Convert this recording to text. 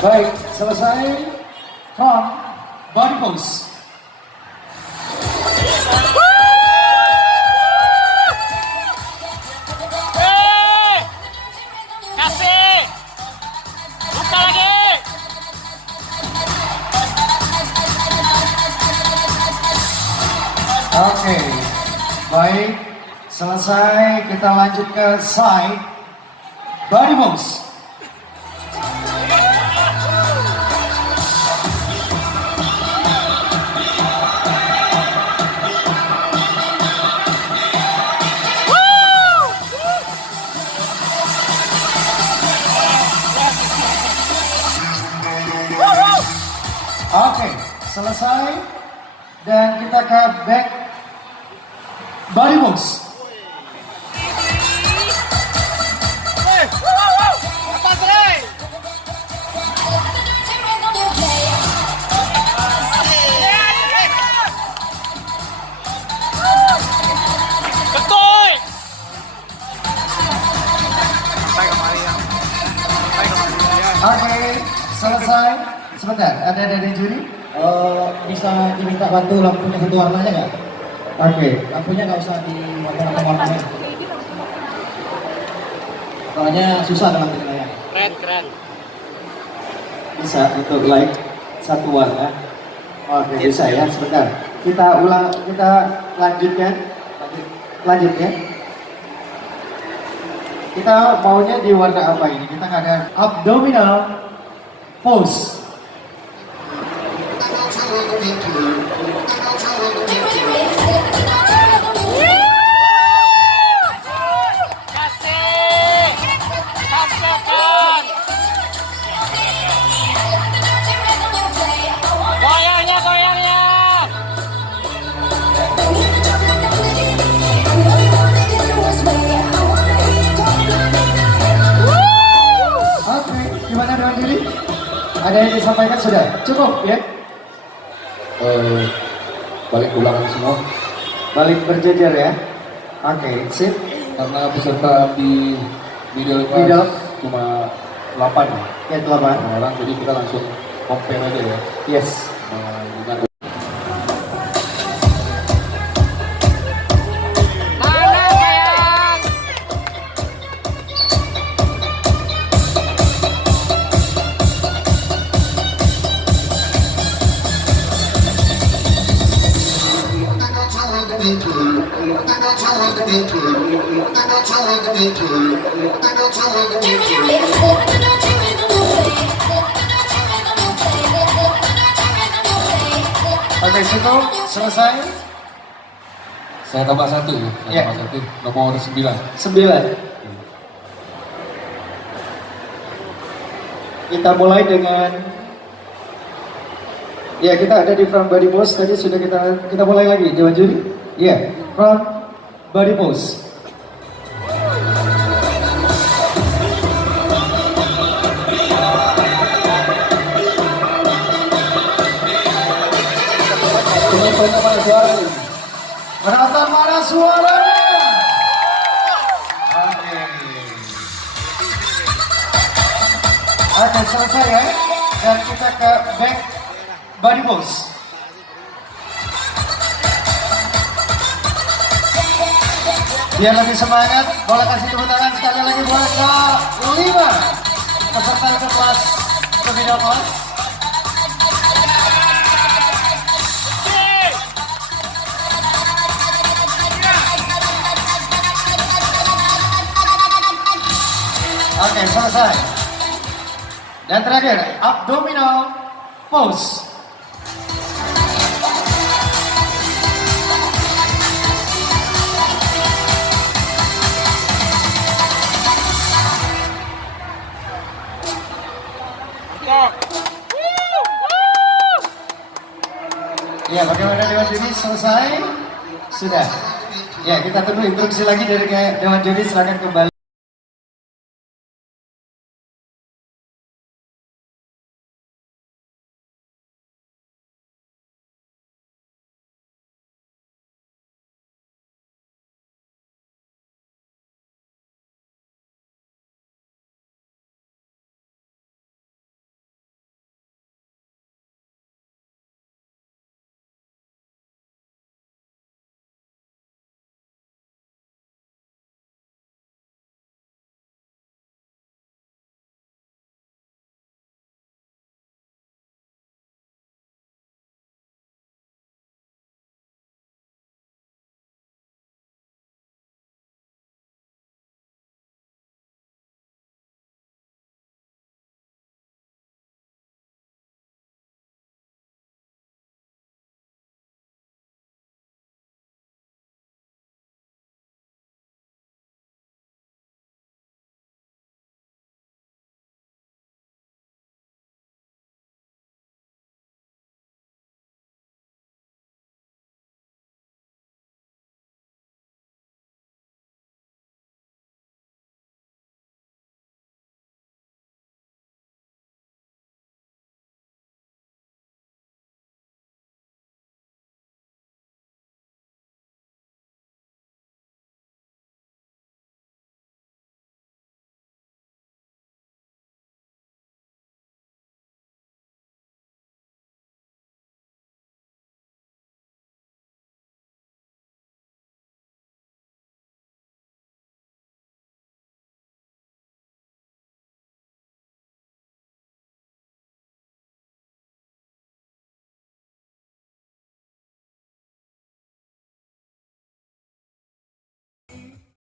Baik, selesai from body pose. Kasih, buka lagi. Oke, baik, selesai. Kita lanjut ke side body pose. Oke, selesai dan kita ke back body pose. Betul. Oke, selesai. Sebentar, ada dari juri? Bisa diminta bantu lampunya satu warnanya nggak? Oke, Lampunya nggak usah di warna-warnanya. Soalnya susah dalam penilaian. Keren, keren. bisa untuk like satu warna. Oke, bisa ya. Sebentar, kita ulang, kita lanjutkan. Lanjut ya. Kita maunya di warna apa ini? Kita nggak ada abdominal pose. Kasih, tampilkan. Goyangnya, goyangnya. Oke, gimana dengan diri? Ada yang disampaikan sudah? Cukup ya? Balik ulangan semua Balik berjejer ya? Oke, sip. karena peserta di video Video. cuma 8 Ya, 8. orang, jadi kita langsung compare aja ya Yes. dengan Mana sayang? Oke, cukup. Selesai. saya tambah satu ya, saya Ya. tambah satu nomor 9. 9. Kita mulai dengan, ya, kita ada di front body pose tadi sudah kita mulai lagi Dewan Juri. Ya, front body pose. Penonton mana suara nih? Penonton mana suaranya? Oke. Oke, selesai ya. Dan kita ke back body pose. Biar lebih semangat, boleh kasih tepuk tangan sekali lagi buat ke-5 peserta ke kelas ke video kelas. Oke, selesai. Dan terakhir, abdominal pose. Ya, bagaimana Dewan Juri? Selesai? Sudah. Ya, kita tunggu instruksi lagi dari Dewan Juri, silakan kembali.